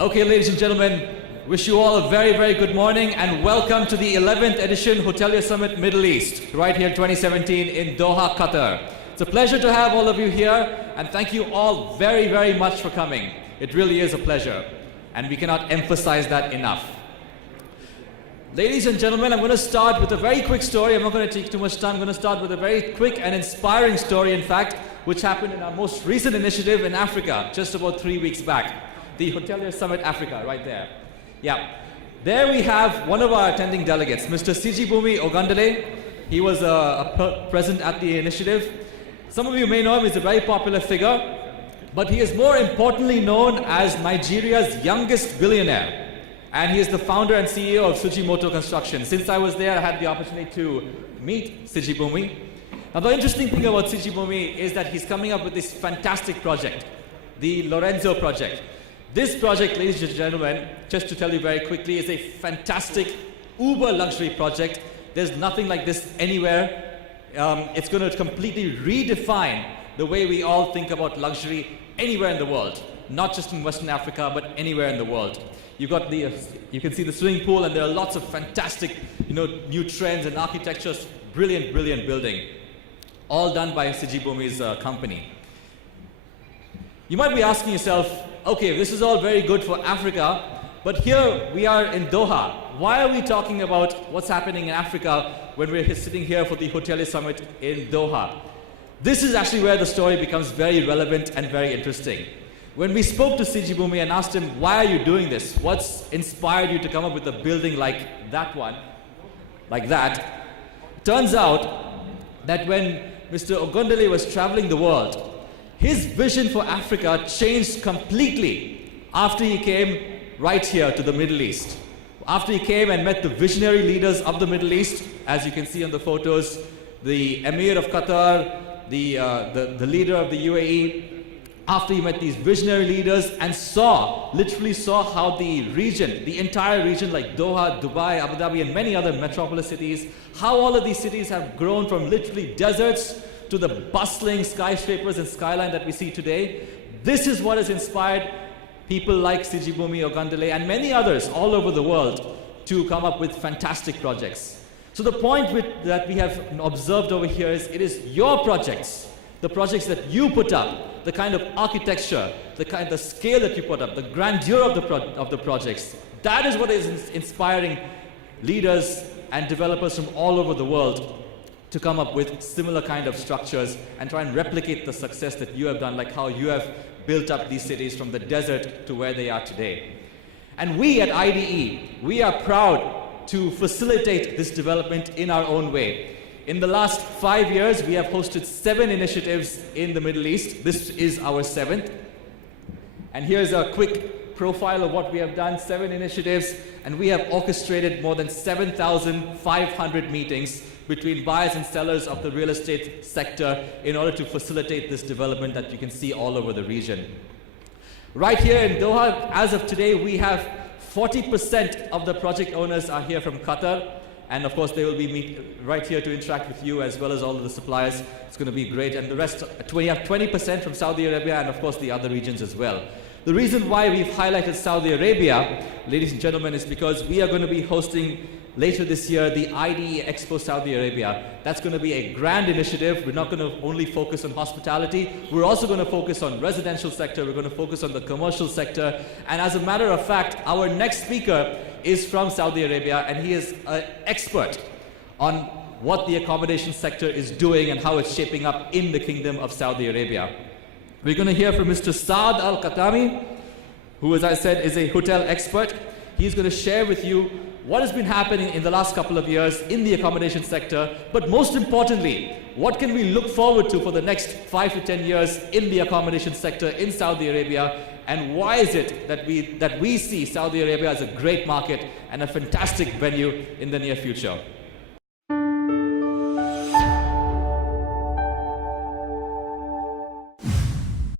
Okay, ladies and gentlemen, wish you all a very, very good morning and welcome to the 11th edition Hotelier Summit Middle East, right here in 2017 in Doha, Qatar. It's a pleasure to have all of you here and thank you all very, very much for coming. It really is a pleasure and we cannot emphasize that enough. Ladies and gentlemen, I'm going to start with a very quick story. I'm not going to take too much time. I'm going to start with a very quick and inspiring story, in fact, which happened in our most recent initiative in Africa, just about 3 weeks back. The Hotelier Summit Africa, right there. Yeah. There we have one of our attending delegates, Mr. Sijibumi Ogundele. He was present at the initiative. Some of you may know him. He's a very popular figure. But he is more importantly known as Nigeria's youngest billionaire. And he is the founder and CEO of Sujimoto Construction. Since I was there, I had the opportunity to meet Sijibumi. Now, the interesting thing about Sijibumi is that he's coming up with this fantastic project, the Lorenzo project. This project, ladies and gentlemen, just to tell you very quickly, is a fantastic uber luxury project. There's nothing like this anywhere. It's going to completely redefine the way we all think about luxury anywhere in the world, not just in Western Africa, but anywhere in the world. You've got you can see the swimming pool, and there are lots of fantastic, new trends and architectures. Brilliant, brilliant building, all done by Sijibumi's company. You might be asking yourself, okay, this is all very good for Africa, but here we are in Doha. Why are we talking about what's happening in Africa when we're sitting here for the Hotelier Summit in Doha? This is actually where the story becomes very relevant and very interesting. When we spoke to Sijibumi and asked him, why are you doing this? What's inspired you to come up with a building like that one, like that? Turns out that when Mr. Ogundele was traveling the world, his vision for Africa changed completely after he came right here to the Middle East. After he came and met the visionary leaders of the Middle East, as you can see on the photos, the Emir of Qatar, the leader of the UAE, after he met these visionary leaders and literally saw how the region, the entire region like Doha, Dubai, Abu Dhabi and many other metropolis cities, how all of these cities have grown from literally deserts to the bustling skyscrapers and skyline that we see today. This is what has inspired people like Sijibumi Ogundele and many others all over the world to come up with fantastic projects. So the point that we have observed over here is it is your projects, the projects that you put up, the kind of architecture, the scale that you put up, the grandeur of the projects. That is what is inspiring leaders and developers from all over the world to come up with similar kind of structures and try and replicate the success that you have done, like how you have built up these cities from the desert to where they are today. And we at IDE, we are proud to facilitate this development in our own way. In the last 5 years, we have hosted 7 initiatives in the Middle East. This is our 7th. And here's a quick profile of what we have done, 7 initiatives, and we have orchestrated more than 7,500 meetings between buyers and sellers of the real estate sector in order to facilitate this development that you can see all over the region. Right here in Doha, as of today, we have 40% of the project owners are here from Qatar. And of course, they will be right here to interact with you as well as all of the suppliers. It's going to be great. And the rest, we have 20% from Saudi Arabia and of course the other regions as well. The reason why we've highlighted Saudi Arabia, ladies and gentlemen, is because we are going to be hosting later this year the IDE Expo Saudi Arabia. That's going to be a grand initiative. We're not going to only focus on hospitality. We're also going to focus on residential sector. We're going to focus on the commercial sector. And as a matter of fact, our next speaker is from Saudi Arabia, and he is an expert on what the accommodation sector is doing and how it's shaping up in the Kingdom of Saudi Arabia. We're going to hear from Mr. Saad Al-Khatami, who, as I said, is a hotel expert. He's going to share with you what has been happening in the last couple of years in the accommodation sector, but most importantly, what can we look forward to for the next 5 to 10 years in the accommodation sector in Saudi Arabia, and why is it that we see Saudi Arabia as a great market and a fantastic venue in the near future.